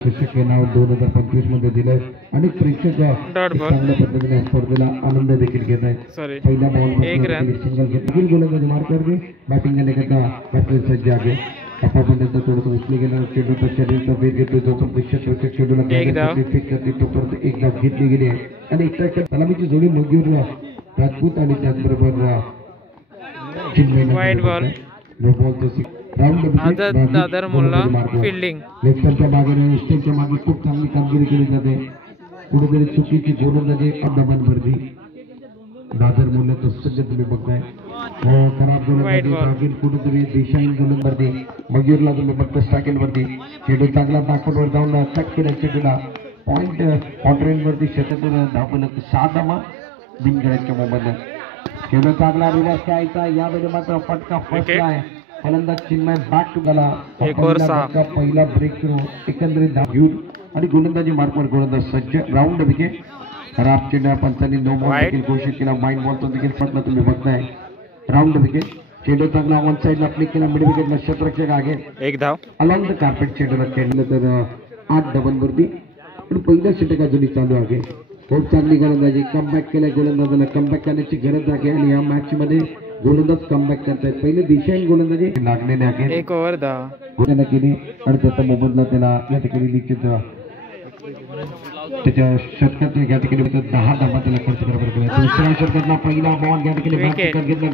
चषक नाव 2025 मध्ये दिलंय आणि प्रेक्षक चांगल्या पद्धतीने स्पर्धेला आनंद देखील घेत आहेत. पहिल्या बॉल सिंगल घेतली गोलंदाजी मार्कवरती बॅटिंग करण्याकरता बॅट्समॅन सज्ज आहे. आतापर्यंत थोडंसं उचले गेलं चेंडूचा शरीरचा वेध घेतोय जो प्रेक्षक चेंडूला फिट करते तोपर्यंत एक धाव घेतली गेली आहे आणि एक सलामीची जोडी मयूर राजपूत आणि त्याचबरोबर वाईट बॉल दादर मुल्ला फिल्डिंग लेफ्टच्या मागे स्टेजच्या मागे खूप चांगली कामगिरी केली जाते. कुठेतरी चुकीची गोलंदाजी अब्दाबांवरती दादर मुल्ला सज्ज तुम्ही बघताय. खराब गोलंदाजी कुठेतरी दिशाहीन गोलंदाजी मयूरला तुम्ही बघता स्ट्रायकेलवरती चेंडू चांगला बॅकवर्डवर जाऊन कट केला चेंडूला पॉइंट ऑटरेनवरती शतक धावलं 6 धावा बिनगड्याच्या मोबाईलला चेंडू चांगला रिवर्स करायचा. यावेळी मात्र फटका फसला आहे. फलंदाज चिन्मय बॅक टू गेला पहिला ब्रेक थ्रू एकंदरीत धाव घेऊन आणि गोलंदाजी मार्कवर गोलंदाज सज्ज राऊंड विकेट. खराब चेंडू पंचांनी नो बॉल देखील घोषित केला. माइंड बॉलचा देखील फटला तुम्ही बघताय. राऊंड विकेट चेंडू चांगला ऑन साईडला फ्लिक केला मिड विकेटला क्षेत्ररक्षक आगे एक धाव अलॉंग द कार्पेट चेंडूला खेळलं तर 8 धावांवरती पण पहिल्या षटक अजूनही चालू आहे. खूप चांगली गोलंदाजी कमबॅक केलाय. गोलंदाजाला कमबॅक करण्याची गरज आहे आणि या मॅच मध्ये गोलंदाज कमबॅक करतायत. पहिले दिशाहीन गोलंदाजी लागलेले आहे. एक ओव्हर 10 केली आणि त्याचा मोबदला त्याला या ठिकाणी निश्चित त्याच्या षटकात या ठिकाणी 10 धावा त्याला खर्च करावा लागतो. दुसऱ्या षटकातला पहिला बॉल या ठिकाणी घेतला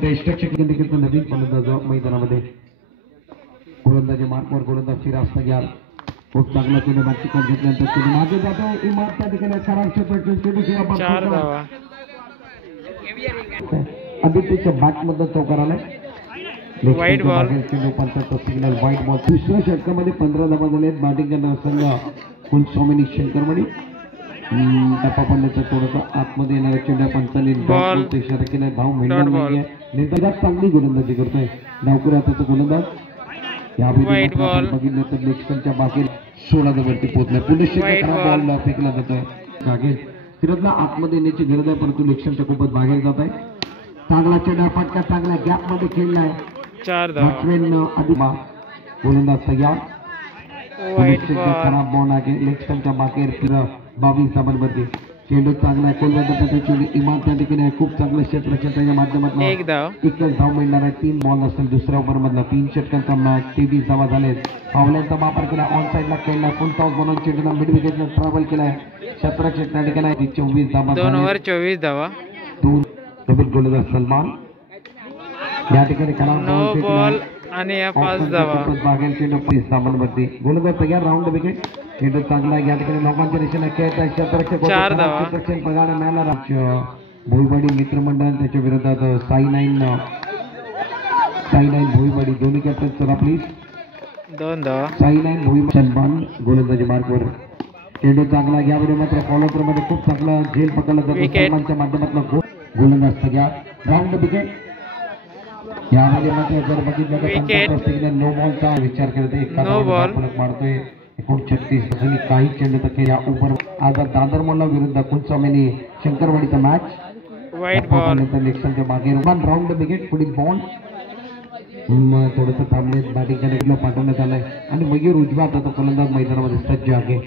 देखील नवीन गोलंदाज मैदानामध्ये गोलंदाजी मार्कवर गोलंदाज फिराज तयार. खूप चांगला त्याने मॅच घेतल्यानंतर त्याने मागे जातो इमारत त्या ठिकाणी खराब षटक 4 धावा आदित्यच्या बॅट मध्ये चौकार आलाय. वाईट बॉल सिग्नल वाईट बॉल. दुसऱ्या षटकामध्ये 15 धावा झाले. बॅटिंग करणारा संघ कुलस्वामिनी शंकरमणी टप्पा पडण्याचा थोडंसं आतमध्ये येणाऱ्या चेंडू पंचांनी इशारा केलाय. धाव मिळणार नाहीये. निर्धारात चांगली गोलंदाजी करतोय डावकुरा त्याचा गोलंदाज. यावेळी बघितलं तर लेक्स्टनच्या बाकी 16 धावांवरती पोहोचलाय. पुन्हा बॉल फेकला जातोय जागे फिरतला आतमध्ये येण्याची गरज आहे परंतु लेक्स्टनच्या खूपच बाहेर जात आहे. चांगला चेंडू फटका चांगला गॅप मध्ये खेळलाय. 4 धावा गोलंदाज तयार. खराब बॉल आहे. लेक्स्टनच्या बाहेर 22 धावांवरती चेंडू चांगला चेंडू इमारत त्या ठिकाणी खूप चांगलं क्षेत्ररक्षकाच्या माध्यमातून एकच धाव मिळणार आहे. 3 बॉल असेल दुसऱ्या ओव्हर मधला 3 षटकांचा मॅच 23 धावा झाले. पावल्यांचा वापर केला ऑन साईडला खेळला फुल टॉस बनवून चेंडूला मिड विकेटला ट्रॅव्हल केलाय. क्षेत्ररक्षक त्या ठिकाणी 24 धावा 2 ओव्हर 24 धावा. डबल गोलंदाज सलमान या ठिकाणी नो बॉल आणि 5 धावा. बागेल चेंडू 30 धावांवरती गोलंदाज तयार. राऊंड विकेट चेंडू चांगला या ठिकाणी लोकांच्या दिशेने खेळत आहे. क्षेत्ररक्षक 4 धावा. बघायला मिळाला. भोईवाडी मित्रमंडळ त्याच्या विरोधात साई नाईन भोईवाडी दोन्ही कॅप्टन चला प्लीज. 2 धावा. साई नाईन भोईवाडी सलमान गोलंदाजी मार्कवर चेंडू चांगला. यावेळी मात्र फॉलोअर मध्ये खूप चांगला झेल पकडला जातो सलमानच्या माध्यमातून. गोलंदाज तयार. राऊंड विकेट यामध्ये मात्र जर बघितलं नो बॉलचा विचार करत नो बॉल मारतोय. 39 अजूनही काही चेंडू तर या ओव्हर आज दादर मुल्ला विरुद्ध कुलस्वामिनी शंकरवाडीचा मॅच. वाईट बॉल लेक्शनच्या मागे राऊंड विकेट पुढील बॉल थोडंसं थांबले बॅटिंग करायला पाठवण्यात आलंय आणि मयूर उजवा आता फलंदाज मैदानामध्ये सज्ज आहे.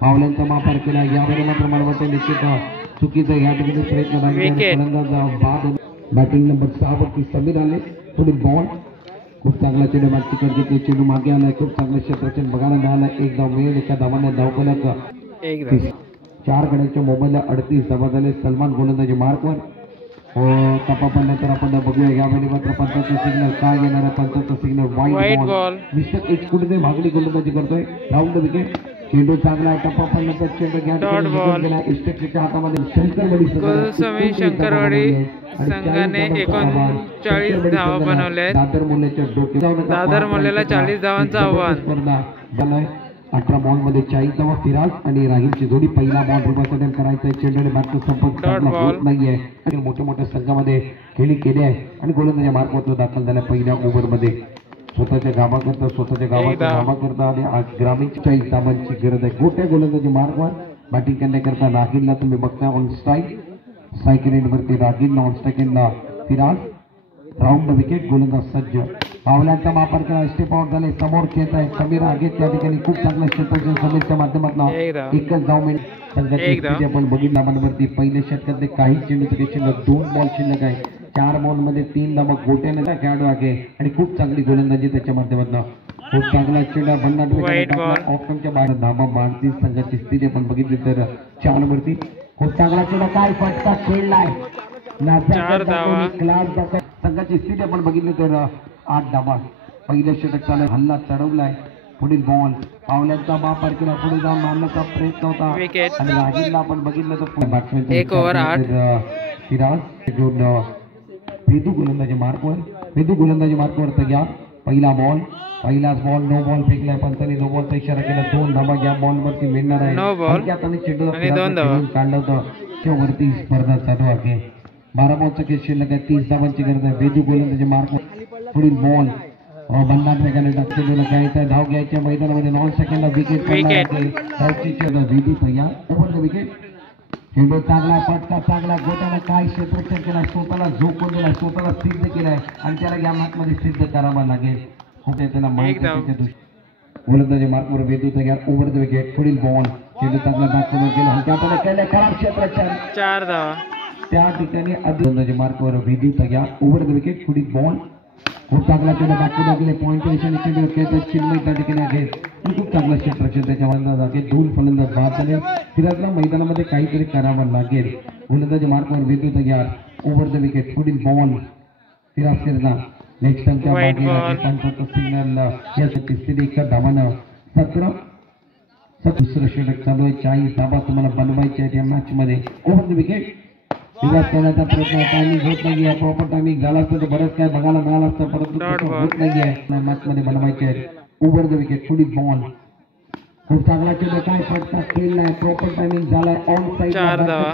पावल्यांचा वापर केला. यावेळी मात्र मला वाटतं निश्चित चुकीचा या ठिकाणी प्रयत्न फलंदाज बाद. बॅटिंग नंबर 6 वरती समीर आले. पुढील बॉल खूप चांगला चेंडू मॅच घेतले. चेंडू मागे आलाय. खूप चांगलं क्षेत्ररक्षण बघायला मिळालं. 1 धाव मिळेल. एका धावाने धाव फलक 4 गड्यांच्या मोबाईलला 38 धावा झाले. सलमान गोलंदाजी मार्कवर टप्पा पडल्यानंतर आपण बघूया. यावेळी मात्र पंचाचं सिग्नल काय घेणार आहे. पंचाचं सिग्नल वाईट बॉल. मिस्टर एक कुठे भागली गोलंदाजी करतोय. राऊंड विकेट चेंडू चांगला आहे. टप्पा पडल्यानंतर चेंडू इस्टेटच्या हातामध्ये शंकरवाडी संघाने 39 धावा बनवल्या. दादर मुल्ल्याला 40 धावांचं आव्हान. 18 बॉल मध्ये 40 धावा. फिराज आणि राहीलची जोडी. पहिला बॉल रिव्हर्स अटेम्प्ट करायचा आहे. चेंडूने बॅटचा संपर्क होत नाहीये. मोठ्या मोठ्या संघामध्ये खेळी केली आहे आणि गोलंदाजी मार्कवर दाखल झाल्या पहिल्या ओव्हर मध्ये. स्वतःच्या गावाकरता गावाकरता आणि आज ग्रामीण 40 धावांची गरज आहे. गोट्या गोलंदाजी मार्कवर बॅटिंग करण्याकरता राहीलला तुम्ही बघता ऑन स्ट्राईक. सायकल एंडवरती राहीलला ऑन स्ट्राईक एंडला फिराज. राऊंड विकेट गोलंदाज सज्ज. पावलांचा वापर करा स्टेप आउट झाले समोर खेळत आहे समीर आगे त्या ठिकाणी खूप चांगलं क्षेत्ररक्षण समीरच्या माध्यमातून एकच धाव मिळेल संघाची स्थिती आपण बघितला मनवरती पहिल्या षटकातले काही चेंडू तरी शिल्लक 2 बॉल शिल्लक आहे 4 बॉल मध्ये 3 धावा गोट्याने खेळाडू आहे आणि खूप चांगली गोलंदाजी त्याच्या माध्यमातून खूप चांगला चेंडू भन्नाट ऑप्शनच्या बाहेर धावा भारतीय संघाची स्थिती आपण बघितली तर 4 वरती खूप चांगला चेंडू काय फटका खेळलाय संघाची स्थिती आपण बघितली तर 8 धावा पहिल्या षटक चालू हल्ला चढवलाय पुढील बॉल पावल्याचा वापर केला पुढे जाऊन मारण्याचा प्रयत्न होता आणि राजीवला आपण बघितलं तर बॅट्समॅन 1 ओव्हर 8 फिराज घेऊन वेदू गोलंदाजी मार्कवर तयार पहिलाच बॉल नो बॉल फेकलाय पंचांनी नो बॉलचा इशारा केला 2 धावा या बॉल वरती मिळणार आहे नो बॉल आणि चेंडू आणि 2 धावा काढलं होतं वरती स्पर्धा चालू आहे 12 बॉलचा खेळ शिल्लक आहे 30 धावांची गरज आहे वेदू गोलंदाजी मार्कवर पुढील बॉल बंदात वेगाने चेंडूला घ्यायचा धाव घ्यायच्या मैदानामध्ये 9 सेकंडला विकेट वेदू तयार ओव्हर द विकेट चेंडू चांगला फटका चांगला गोट्याला काय क्षेत्ररक्षण केला स्वतःला झोकून दिला स्वतःला सिद्ध केलाय आणि त्याला या मॅच मध्ये सिद्ध करावा लागेल खूप त्याला माहिती गोलंदाजी मार्कवर वेदू तयार ओव्हर द विकेट पुढील बॉल चेंडू चांगला दाखवून गेला आणि त्याला केलं खराब क्षेत्ररक्षण 4 धावा त्या ठिकाणी गोलंदाजी मार्कवर वेदू तयार ओव्हर द विकेट पुढील बॉल खूप चांगला चेंडू दाखवून गेले पॉईंट चेंडू खेळतात चिन्मय त्या ठिकाणी आहे खूप चांगला क्षेत्ररक्षण त्याच्या वंदाज दोन फलंदाज बाद झाले फिराजला मैदानामध्ये काहीतरी करावं लागेल गोलंदाजी मार्कवर वेदू तयार ओव्हर द विकेट पुढील बॉल फिराज फिरला नेक्स्ट टाइमच्या सिग्नल यासाठी स्थिती एका धावानं 17 दुसरं षटक चालू आहे 40 धावा तुम्हाला बनवायचे आहेत या मॅच मध्ये ओव्हर द विकेट विवाद करण्याचा प्रयत्न टायमिंग होत नाहीये प्रॉपर टायमिंग झाला असतं तर बरंच काय बघायला मिळालं असतं परंतु होत नाहीये मॅच मध्ये बनवायचे आहेत ओव्हर द विकेट पुढील बॉल खूप चांगला चेंडू काय फटका खेळलाय प्रॉपर टायमिंग झालाय ऑन साइड 4 धावा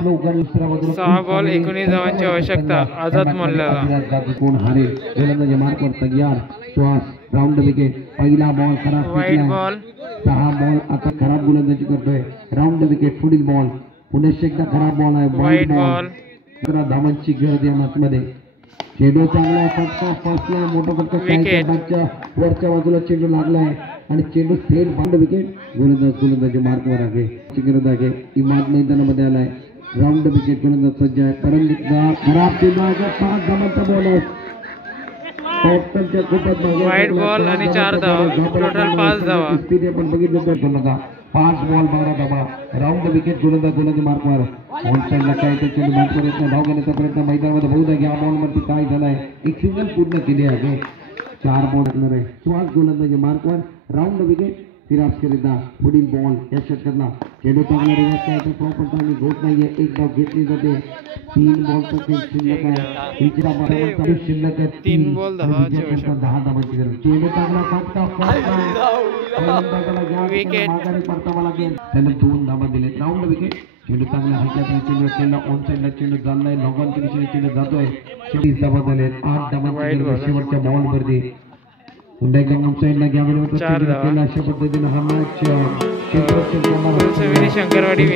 6 बॉल 19 धावांची आवश्यकता आझाद मल्लाला कोण हारेल गोलंदाजी मार्कवर तयार श्वास राऊंड द विकेट पहिला बॉल खराब बॉल 6 बॉल आता खराब गोलंदाजी करतोय राऊंड द विकेट पुढील बॉल पुन्हा एकदा खराब बॉल आहे वाईट बॉल धावांची गरज या मॅच मध्ये चेंडू चांगला फटका फसला मोठा फटका वरच्या बाजूला चेंडू लागलाय आणि चेंडू थेट बाउंड विकेट गोलंदाजी मार्कवर आहे गरज आहे इमाद मैदानामध्ये आलाय राऊंड विकेट गोलंदाज सज्ज आहे परंतु खराब चेंडू आहे 5 धावांचा बॉल खूपच वाईट बॉल आणि 4 धावा टोटल 5 धावा स्थिती आपण बघितलं तर 5 बॉल 12 धावा राऊंड विकेट गोलंदाजी मार्कवर ऑन साइडला काय ते चेंडू बॅट प्रयत्न धाव घेण्याचा प्रयत्न मैदानामध्ये बहुधा या बॉलवरती काय झालाय एक सिंगल पूर्ण केली आहे 4 बॉल लागणार आहे श्वास गोलंदाजी मार्कवर राऊंड विकेट फिराज करिता पुढील बॉल या षटकातला चेंडू चांगला रिवर्स करायचा प्रॉपर टायमिंग होत नाहीये एक धाव घेतली जाते 3 बॉलचा खेळ शिल्लक आहे शिल्लक आहे 3 बॉल 10 धावांची गरज चेंडू चांगला फटका विकेट माघारी परतावा लागेल त्याने 2 धावा दिले राऊंड विकेट चेंडू चांगला हलक्याचा चेंडू केला ऑन साइडला चेंडू चाललाय लॉगॉनच्या दिशेने चेंडू जातोय 30 धावा झाले 8 धावांची शेवटच्या बॉल वरती पुन्हा एकदा ऑन साइडला घ्यावं केला अशा पद्धतीने हा मॅच शंकरवाडी